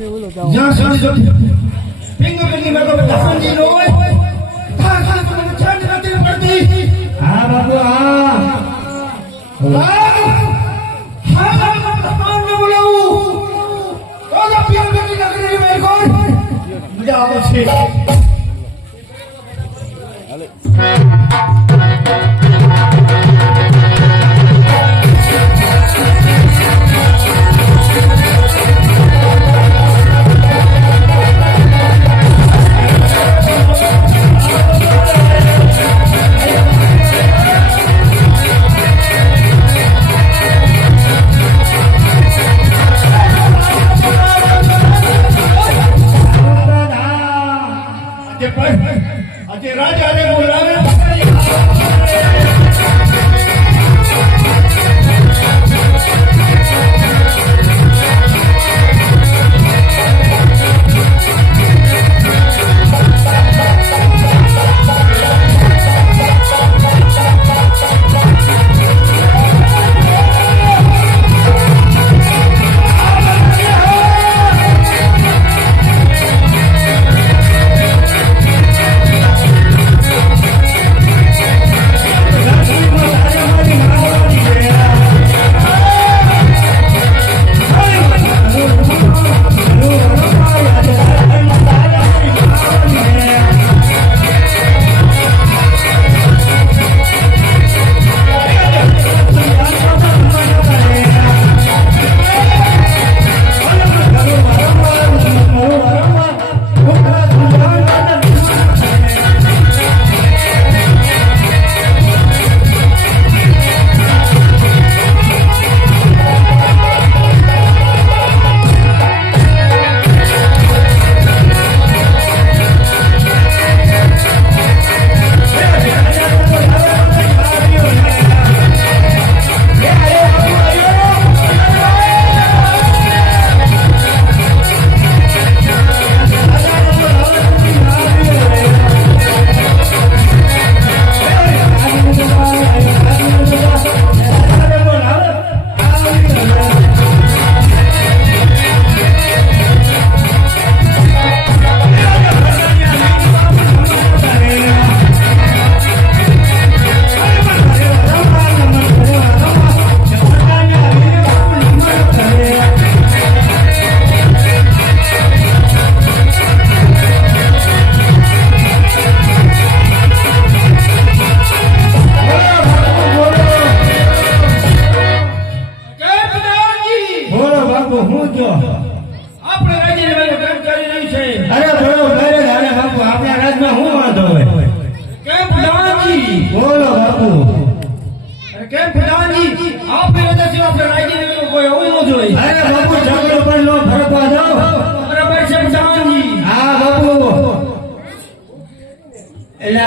જ્યાં સુધી જો ફિંગરની મેં તો દહનજી નો હોય ખાસ ખાસ મને છંદ નથી પડતી. હા બાપુ હા ભગવાનને બોલાવું તો ફિંગરની નગરી મેં કોણ મજા આવે છે. આજે રાજાને બોલાવે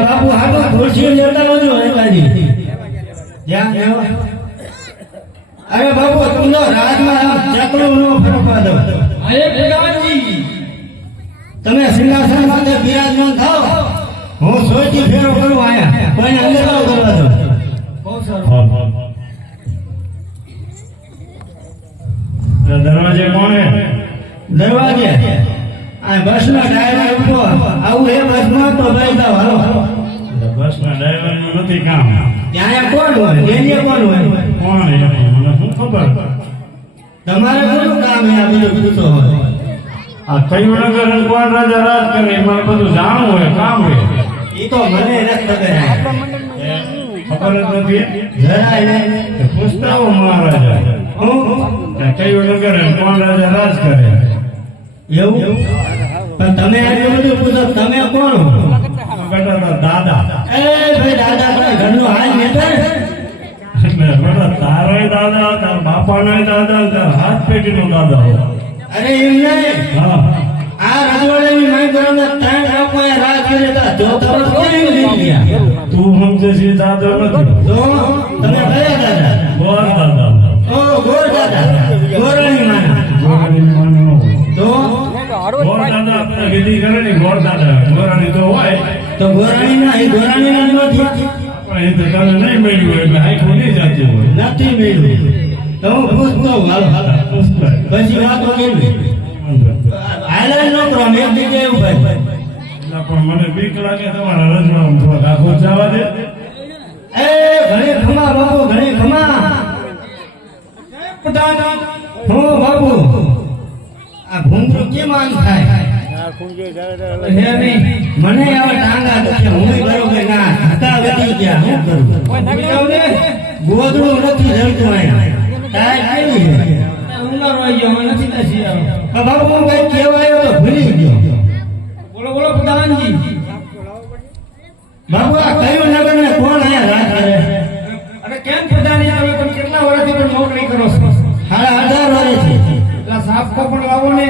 બાપુ હા તો ખુરશી જતા નહોતું અરે બાપુ તમને રાજમાં ચકલું નો ફરકવા દો. તમે સિંહાસન માટે બિરાજમાન થાવ, હું સોચી ફેરો કરું આયા કોઈને અંદર ન કરવા દો. દરવાજે કોણ હે? દરવાજે આ બસ ના ડ્રાઈવર ઉભો આવું હે બસ માં તો ભાઈ જાવ હાલો. બસ ના ડ્રાઈવર નું નથી કામ. ત્યાં કોણ હોય? એની કોણ હોય? કોણ હે મને શું ખબર? તમારે કોનું કામ હે? આ બધું પૂછો હોય. આ કયું નગર કોણ રાજા રાજ કરે મને બધું જાણવું હોય, કામ હોય. એ તો મને નથી ખબર ખબર જ નથી જરાય ને પૂછતા હો મહારાજા કયું નગર કોણ રાજા રાજ કરે એવું. પણ તમે આટલું બધું પૂછો, તમે કોણ હો? બેટા દાદા. એ ભાઈ દાદા તો ઘરનો હાલ મેટર. બેટા તારોય દાદા, તાર બાપાનોય દાદા, તાર હાથ પેટીનો દાદા હોય. અરે એમ નહીં, હા આ રજવાડાની માઈ બરાબર 3 લોકોએ રાજ કરી હતા તો તરત કેમ લઈ ગયા? તું સમજે છે દાદા નથી તો તમે કયા દાદા? ગોર દાદા. ઓ ગોર દાદા, ગોરની માના. ગોરની માનો તો ગોર દાદા આપણે વિધિ કરે ને ગોર દાદા ગોરાની તો હોય તો ગોરાણી ના એ ગોરાણી ના નથી. પણ એ તો તને નહીં મળ્યું હોય એટલે આખું નહીં જાતી હોય. નથી મળ્યું તો હું પૂછતો હાલો. પછી વાતો કેવી? હાલે ન કરો એક જગ્યાએ ઉભા એટલે પણ મને બીક લાગે તમારા રજવાડું થોડોક આખો જવા દે. એ ઘણી ખમા બાપુ ઘણી ખમા પ્રધાન હું બાપુ આ ભૂંગળું કેમ આમ થાય હે નહીં મને આવા ટાંગા દુખે હું બરોબર ના હતા વધી ગયા હું કરું ગોદડું નથી જડતું અહીંયા ટાઈટ કેવી છે ઉંમર હોય ગયો મને નથી નસી આ બાપુ હું કઈ કહેવાયો તો ભૂલી ગયો બોલો બોલો પ્રધાનજી બાપુ આ કયું નગર ને કોણ અહીંયા રાજ કરે અરે કેમ પ્રધાનજી તમે પણ કેટલા વર્ષથી પણ નોકરી કરો છો 18 વર્ષથી એટલા સાફ કપડ લાવો ને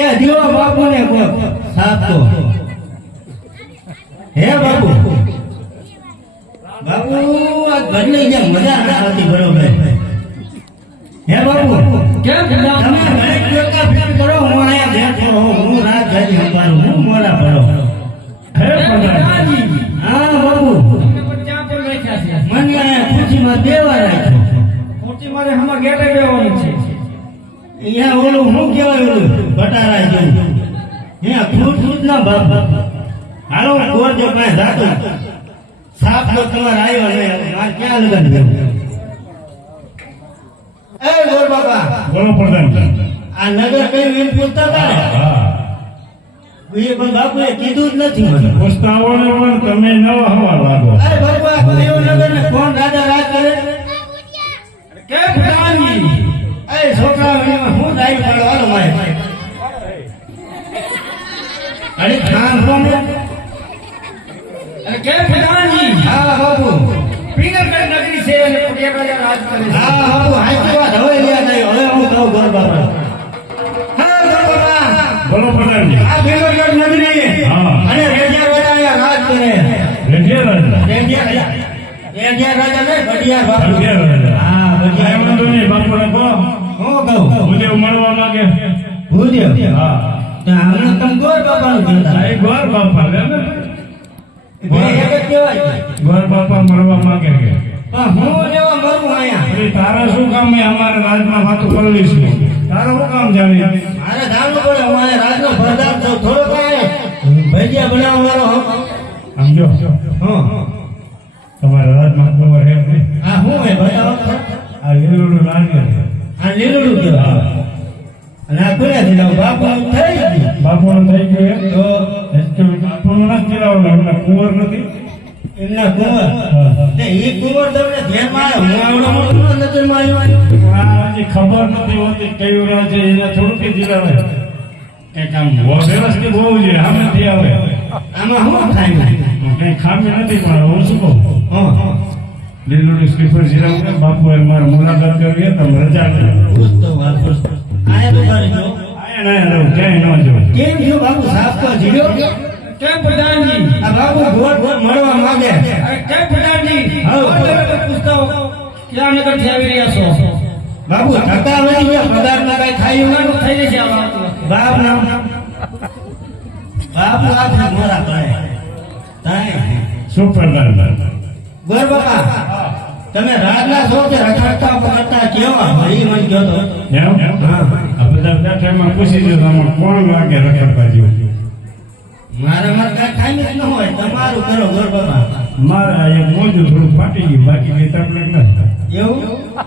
એ દીવો બાપુ ને કો સાફ તો હે બાપુ બાપુ આ ઘરની જે મજા ના આવતી બરોબર હે બાપુ કેમ તમે પ્રધાન મને ટોકા ફેર કરો હું અહીંયા બેઠો હું રાત જાગી સંભાળું હું મોડા પડો હે પ્રધાન પ્રધાનજી હા બાપુ તમને પણ ચા પણ રાખ્યા છે મને અહીંયા ખુશીમાં દેવા રાખ્યો મોટી મારે હમણાં ગેટે બેવાનું છે અહીંયા ઓલું શું કહેવાય ઓલું બટારા જેવું અહીંયા ફૂટ ના બાપ હાલો ગોરજો પાસે જાતો સાપ તો તમારે આવ્યો ને મારે ક્યાં લગન દેવું એ ગોર બાપા બોલો પ્રધાન. આ નગર કઈ એમ પૂછતા હતા ને હા એ પણ બાપુએ કીધું જ નથી મને પૂછતા આવો ને પણ તમે નવા હવા લાગો. અરે બાપા કયું નગર ને કોણ રાજા રાજ કરે કેમ પ્રધાનજી એ છોકરા હું દાઈ પાડવાનો મારે અરે ખાન કોણ અરે કેમ પ્રધાનજી હા બાપુ પિંગલગઢ નગરી છે અને પટિયા રાજા રાજ કરે છે હા બાપુ હાચી વાત હવે યાદ આવી હવે હું કહું ગોર બાપા હા ગોર બાપા બોલો પ્રધાનજી. આ બેલગઢ નગરી હા. અને રેડિયા રાજા અહીંયા રાજ કરે રેડિયા રાજા. રેડિયા રાજા ને બડિયા બાપુ રેડિયા રાજા. હા કાંઈ બડિયા વાંધો નહીં, બાપુને કહો. હું કહું ભૂદેવ મળવા માંગે. ભૂદેવ હા. ત્યાં હમણાં તમે ગોર બાપાનું કહેતા આ એક ગોર બાપા લે ને. બે એક જ કહેવાય ગોર બાપા મળવા માંગે કે પણ હું લેવા મરું અહીંયા અરે તારા શું કામ છે? અમારે રાજમાં વાતો કરવી છે. તારા શું કામ જાણી? મારે જાણવું પડે હું અહીંયા રાજનો પ્રધાન છું થોડો કાંઈ ભજીયા બનાવવાનો સમજો હા તમારા રાજમાં ખબર હે નહીં? આ હું હે બતાવો તો. આ લીલું નારિયેળ છે. આ લીલું કહેવાય અને આ ખુલ્યાથી લાવું બાપુ થઈ ગયું બાપુનું થઈ ગયું એમ? તો એકચ્યુઅલી બાપુનું નથી કરાવવાનું, એમના કુંવર નથી. એમના કુંવર હા. તે એ કુંવર તમને ધ્યાનમાં આવ્યો હું આવડો મોટો નજરમાં આવ્યો આ હજી ખબર નથી હોતી કયું રાજ છે, એને થોડુંક જીરાવે કંઈક આમ વ્યવસ્થિત હોવું જોઈએ. સામેથી આવે આમાં શું થાય કઈ ખામી નથી, પણ હું શું કહું, હા લીલુડી સ્લીપર જીરાવું બાપુએ મારે મુલાકાત કરવી હોય તમે રજા લો. પૂછતો વાત પૂછતો આયા તો મારી જો આયા ના રહું, ક્યાંય ન જવું. કેમ છો બાપુ સાફ તો જીવ્યો કેમ પ્રધાનજી આ બાપુ ગોળ ગોળ મળવા માંગે અરે કેમ પ્રધાનજી હા. પૂછતા હો ક્યાં નગરથી આવી રહ્યા છો બાપુ થતા વળી ગયા પદાર્થ ના કઈ થાય એવું ઉનાળો થઈ જશે આ વાત બાપ નામ બાપુ આખા મોરા પડે તાય શું પ્રધાન? ગોર બાપા તમે રાજના છો કે રખડતા પકડતા કેવા એ મને કહો તો એમ? હા. આ બધા બેઠામાં પૂછી દો તમે કોણ વાગે રખડતા જેવું? મારા મારે કઈ ખામી જ ન હોય તમારું કરો ગોર બાપા મારે આ એક મોજું થોડું ફાટી ગયું, બાકી કઈ તકલીફ નથી. એવું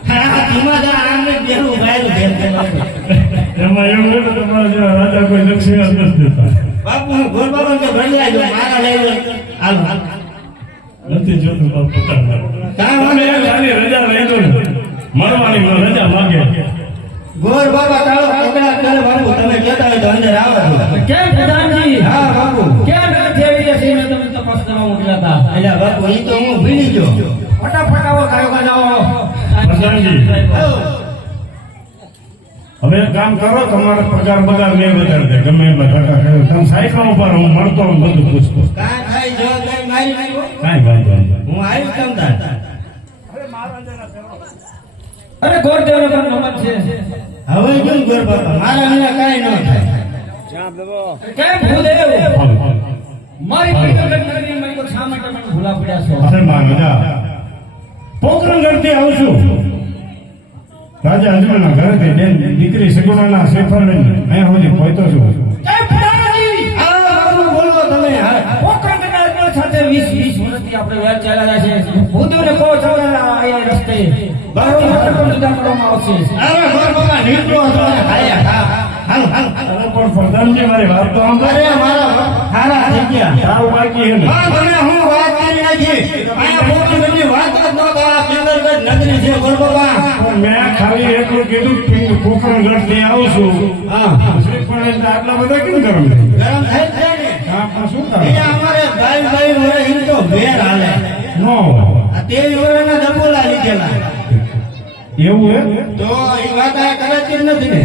હા ધીમા જા આમને બેરું ભાઈરું ભેર એમાં એવું હોય તો તમારા જેવા રાજા કોઈ દક્ષિણ જ નથી દેતા. બાપુ હું ગોર બાપા કે ભણી જો મારા લઈ લો હાલ હાલ નથી જોતું બાપુ તમને. કાંઈ તમે વાંધો એક નહીં. આની રજા લઈ લો ને. મળવાની રજા માંગે. ગોર બાબા તાળો પકડા કરે બાપુ તમે કહેતા હોય તો અંદર આવો કેમ પ્રધાનજી હા બાપુ ક્યાં નગરથી આવી રહ્યા છે મેં તમને તપાસ કરવા મોકલ્યા હતા એટલે બાપુ એ તો હું ભૂલી ગયો ફટાફટ આવો કાયો કા જાઓ પ્રધાનજી. હવે એક કામ કરો, તમારે પગાર બગાર નહીં વધારે દે, ગમે એટલા ટકા કરો. તમે સાઈડમાં ઉભા રહો, હું મળતો હોઉં, બધું પૂછતો. કાંઈ થાય જો કઈ મારી નાખો કાંઈ વાંધો નહીં. હું આવી તમતાર અરે ગોરદેવનો પણ નમન છે હવે કેમ ગોર બાપા મારા વિના કાંઈ ન થાય કેમ ભૂદેવ હાલો, હાલો. મારી પિંગલગઢ નગરી માં તો શા માટે મને ભૂલા પડ્યા છો અરે માર રજા. પોકરણગઢથી આવું છું. રાજા અજમાના ઘરેથી બેન દીકરી સગુણાના શ્રીફળ લઈને અહીંયા સુધી પહોંચતો છું. એ પ્રધાનજી! આ બાપુ બોલો તમે પોકરણના અજમલ સાથે 20 વર્ષથી આપણે વેર ચાલ્યા છે. ભૂદેવને કહો ચાલવાના આયા રસ્તે. બાકી મતલબ જુદા કરવામાં આવશે. અરે ઘર બાપા નીકળો તમારે હાલ અરે પણ પ્રધાનજી મારી વાત તો આમ અરે મારા હારા થઈ ગયા સાવ બાકી છે ને. હા તમે હું વાત કરી નાખી અહીંયા મોટી બધી વાત જ ન કરો આ કેન્દ્રગઢ નગરી છે ઘર બાપા પણ મેં ખાલી એટલું કીધું કે પોકરણગઢ થી આવું છું. હા શ્રીફળ એટલે આટલા બધા કેમ ગરમ ગરમ થાય છે ને હા પણ શું કરે અહીંયા અમારે ભાઈ વરે એમ તો ભેર હાલે નો આ 23 વર્ષના ડબોલા લીધેલા એવું હે તો એ વાત આ કરાતી જ નથી ને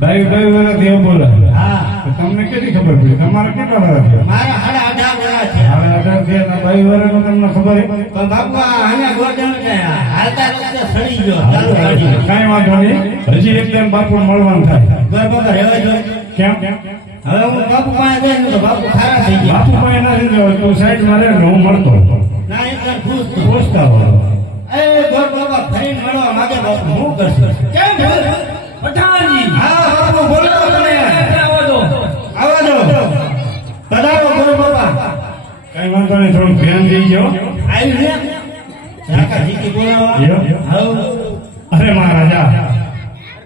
ભાઈ વર્ષથી એવું બોલે હા તો તમને કેટલી ખબર પડી તમારે કેટલા વર્ષ થયા? મારા હાડા 18 વર્ષ છે હવે 18 થયા ભાઈ વર્ષનું તમને ખબર હે? પણ બાપા અહીંયા ગોઠણ છે હાલતા રસ્તે સડી ગયો ચાલુ ગાડી કાંઈ વાંધો નહીં હજી એક ટાઈમ બાપુ મળવાનું થાય ઘર બાપા રહેવા જો કેમ હવે હું બાપુ પાસે જઈને તો બાપુ ખારા થઈ ગયા બાપુ પાસે ના રહેજો તું સાઈડ માં રહે ને હું મળતો ના એકદમ ખુશ છું. પૂછતા હોય એ ઘર બાપા ફરીને મળવા માંગે બાપુ હું કરશું કેમ છે? પઠાણજી! હા બાપુ બોલો તમે આવો તો. આવા દો પધારો ઘર બાપા કઈ વાંધો નહીં થોડું ધ્યાન દેજો આવી ને કાકા જીકી બોલાવા યો. હાઉ અરે મહારાજા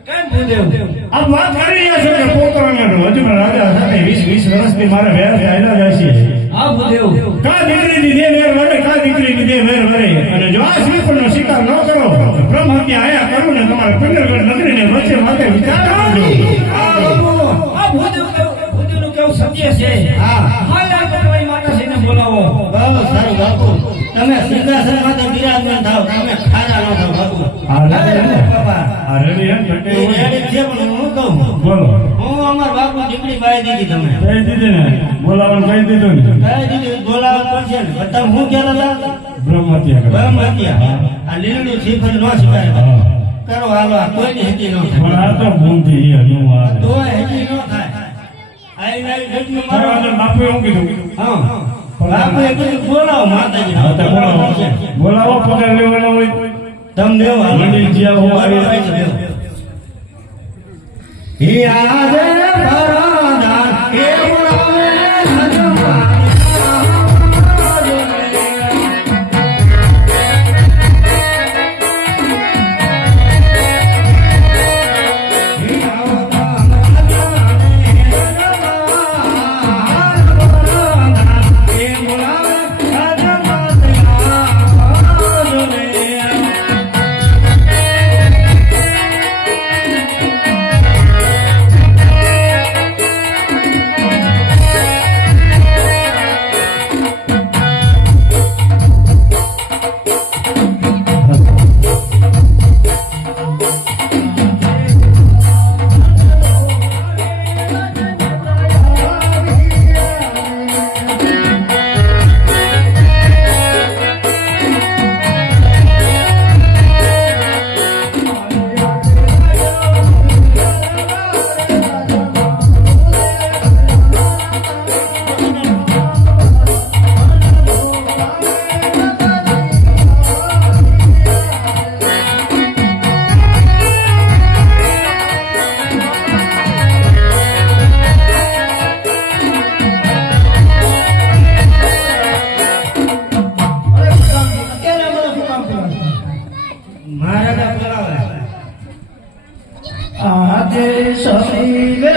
કેમ ભૂદેવ? આ વાત કરી રહ્યા છો કે પોકરણગઢ અજમલ રાજા સાથે 20 વર્ષથી મારે વેર ચાલ્યા જાય છે હા ભૂદેવ. કા દીકરીની દે વેર વરે કા દીકરીની દે વેર વરે અને જો આ શ્રીફળનો શિકાર ન કરો તો બ્રહ્મ હત્યા આયા કરું ને તમારે પિંગલગઢ નગરીને વચ્ચે માથે વિચાર કરજો આ બાપુ આ ભૂદેવનું કેવું સત્ય છે. હા હાલ આ તમારી માતાશ્રીને બોલાવો. બહુ સારું બાપુ તમે સિંહાસન માટે બિરાજમાન થાવ તમે ખાના ન થાવ બાપુ આ રેડી હે? બાપા આ રેડી હે? ઘટે એ એવું છે? રેડી છે પણ હું કહું બોલો હું અમાર બાપુ દીકરી બાઈ દીધી તમે કહી દીધી ને બોલાવાનું કહી દીધું ને બાઈ દીધી બોલાવવા પડશે ને પણ તમે હું કહેતા હતા બ્રહ્મ હત્યા કરે બ્રહ્મ હત્યા આ લીલું શ્રીફળ ન શીખાય હા. કરો હાલો આ કોઈની હેતી ન પણ થાય આ તો ભૂલથી હે, નું આ રે. તો હેતી ન થાય આઈ નાઈ ગઢનું મારા મારો અંદર બાપુએ એવું કીધું હા બાપુએ કીધું બોલાવો માતાજી હા, તો બોલાવો બોલાવો પગાર લેવાનો હોય તમને એવું હાલો મંદિર જ્યાં હું આવી યાદ ભરાના એ બોલાવે હજમા મહારાજા બોલાવે આજે સમીરે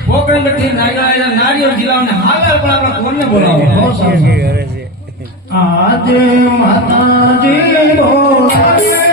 આવીને નારિયેળ જિલ્લાને હાલ પણ આપણા કોને બોલાવો. આજે માતાજી બોલાવે